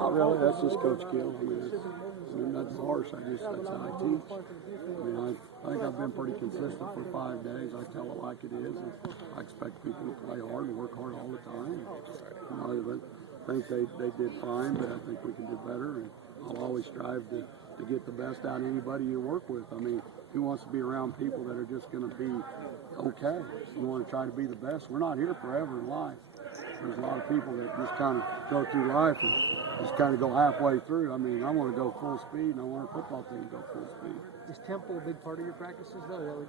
Not really. That's just Coach Gill. That's harsh. That's how I teach. I think I've been pretty consistent for 5 days. I tell it like it is. And I expect people to play hard and work hard all the time. I think they did fine, but I think we can do better. And I'll always strive to get the best out of anybody you work with. Who wants to be around people that are just going to be okay? You want to try to be the best. We're not here forever in life. There's a lot of people that just kind of go through life and just kind of go halfway through. I want to go full speed, and I want our football team to go full speed. Is tempo a big part of your practices, though?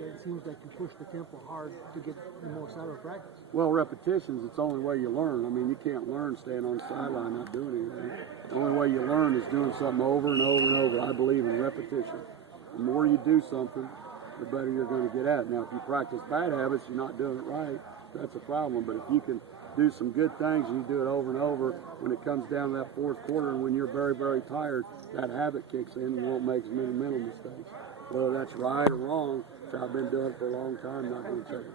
It seems like you push the tempo hard to get the most out of practice. Well, repetitions, it's the only way you learn. You can't learn staying on the sideline not doing anything. The only way you learn is doing something over and over and over. I believe in repetition. The more you do something, the better you're going to get at it. Now, if you practice bad habits, you're not doing it right, that's a problem. But if you can do some good things and you do it over and over, when it comes down to that fourth quarter and when you're very, very tired, that habit kicks in and you won't make as many mental mistakes. Whether that's right or wrong, so I've been doing it for a long time, not going to change.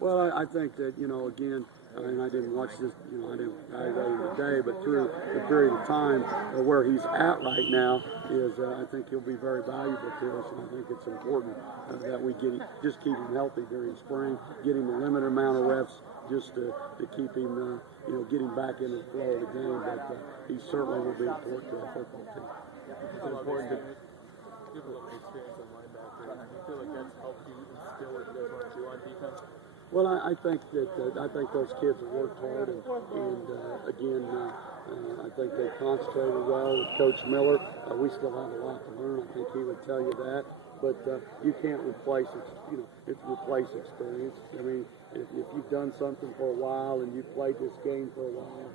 Well, I think that, again, I didn't watch this, I didn't evaluate him today, but through the period of time where he's at right now is, I think he'll be very valuable to us, and I think it's important that we just keep him healthy during spring, get him a limited amount of reps just to keep him, get him back into the flow of the game, but he certainly will be important to our football team. It's important to give a little experience on linebacker. Do you feel like that's helped you instill what you guys want to do on defense? Well, I think those kids have worked hard, and again, I think they concentrated well with Coach Miller. We still have a lot to learn. I think he would tell you that, but you can't replace replace experience. If you've done something for a while and you've played this game for a while,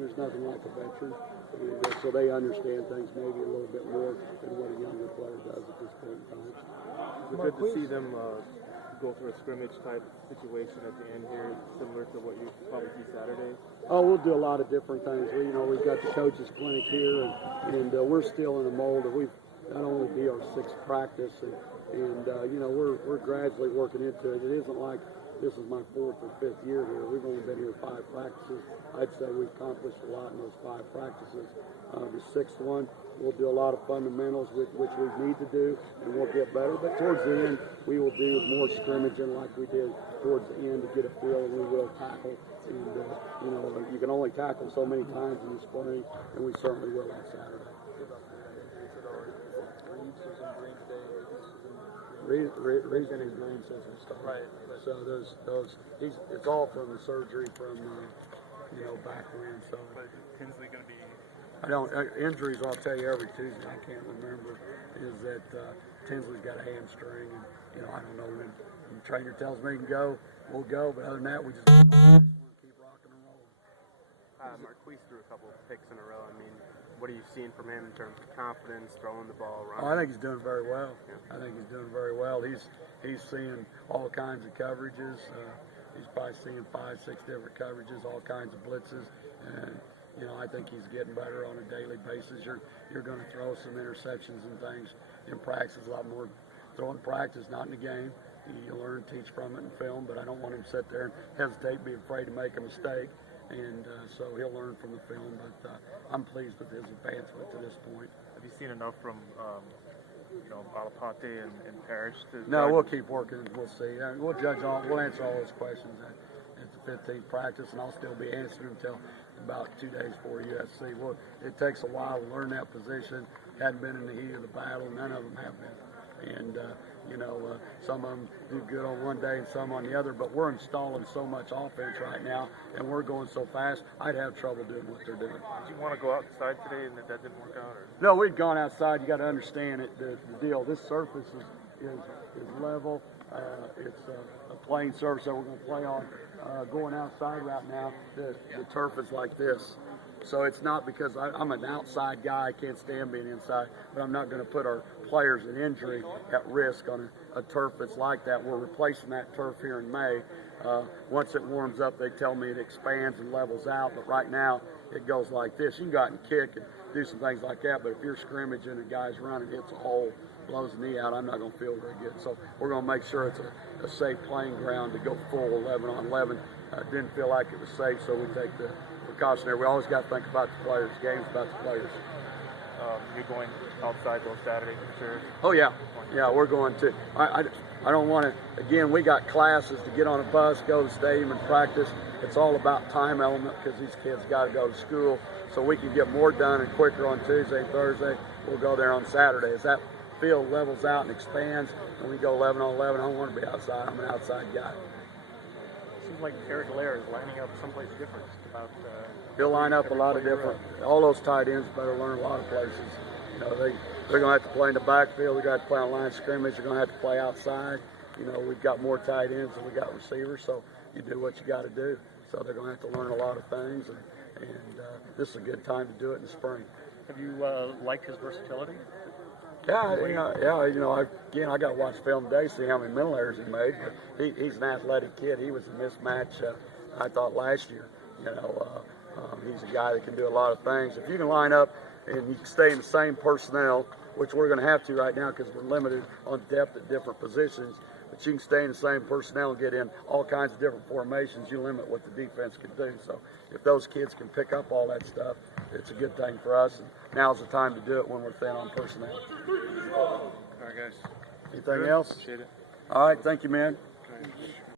there's nothing like a veteran, and so they understand things maybe a little bit more than what a younger player does at this point in time. It's good to see them go through a scrimmage type situation at the end here, similar to what you probably see Saturday? Oh, we'll do a lot of different things. We've got the coaches clinic here, and we're still in the mold of not only be our sixth practice, and we're gradually working into it. It isn't like this is my fourth or fifth year here. We've only been here 5 practices. I'd say we've accomplished a lot in those 5 practices. The sixth one, we'll do a lot of fundamentals, which we need to do, and we'll get better. But towards the end, we will do more scrimmaging like we did towards the end to get a feel, and we will tackle. And, you can only tackle so many times in the spring, and we certainly will on Saturday. Reason is green since we started. Right. So it's all from the surgery from back when. So. But is Tinsley going to be? Injuries. I'll tell you every Tuesday. I can't remember. Is that Tinsley's got a hamstring, and I don't know when the trainer tells me he can go, we'll go. But other than that, we just want to keep rocking and rolling. Marquise threw a couple of picks in a row. What are you seeing from him in terms of confidence, throwing the ball around? I think he's doing very well. Yeah. I think he's doing very well. He's seeing all kinds of coverages. He's probably seeing 5, 6 different coverages, all kinds of blitzes, and I think he's getting better on a daily basis. You're going to throw some interceptions and things in practice, a lot more throwing practice, not in the game. You learn, teach from it in film, but I don't want him to sit there and hesitate, be afraid to make a mistake. And so he'll learn from the film, but I'm pleased with his advancement to this point. Have you seen enough from, Alapate and Parrish? No, we'll keep working. We'll see. We'll we'll answer all those questions at the 15th practice, and I'll still be answering until about 2 days before USC. Well, it takes a while to learn that position. Hadn't been in the heat of the battle. None of them have been. And, some of them do good on one day and some on the other, but we're installing so much offense right now, and we're going so fast, I'd have trouble doing what they're doing. Did you want to go outside today and that didn't work out? Or? No, we've gone outside. You got to understand it. The deal, this surface is level. It's a playing surface that we're going to play on. Going outside right now, the turf is like this. So it's not because I'm an outside guy, I can't stand being inside, but I'm not going to put our players in injury at risk on a turf that's like that. We're replacing that turf here in May. Once it warms up, they tell me it expands and levels out, but right now it goes like this. You can go out and kick and do some things like that, but if you're scrimmaging and a guy's running, hits a hole, blows the knee out, I'm not going to feel very good. So we're going to make sure it's a safe playing ground to go full 11 on 11. didn't feel like it was safe, so we take the precautionary. We always got to think about the players. Game's about the players. You're going outside those Saturdays for sure. Oh yeah, we're going to. I don't want to. Again, we got classes to get on a bus, go to the stadium, and practice. It's all about time element because these kids got to go to school, so we can get more done and quicker on Tuesday, Thursday. We'll go there on Saturday. As that field levels out and expands, and we go 11 on 11, I don't want to be outside. I'm an outside guy. Seems like Eric Lair is lining up someplace different. About he'll line up a lot of different. All those tight ends better learn a lot of places. You know, they're going to have to play in the backfield. They're going to have to play on line of scrimmage. They're going to have to play outside. You know, we've got more tight ends than we got receivers, so you do what you got to do. So they're going to have to learn a lot of things, and this is a good time to do it in the spring. Have you liked his versatility? Yeah. You know, I got to watch film today, see how many mental errors he made. But he's an athletic kid. He was a mismatch, I thought, last year. You know, he's a guy that can do a lot of things. If you can line up and you can stay in the same personnel, which we're going to have to right now because we're limited on depth at different positions, but you can stay in the same personnel and get in all kinds of different formations, you limit what the defense can do. So if those kids can pick up all that stuff, it's a good thing for us. And now's the time to do it when we're thin on personnel. All right, guys. Anything else? Appreciate it. All right, thank you, man.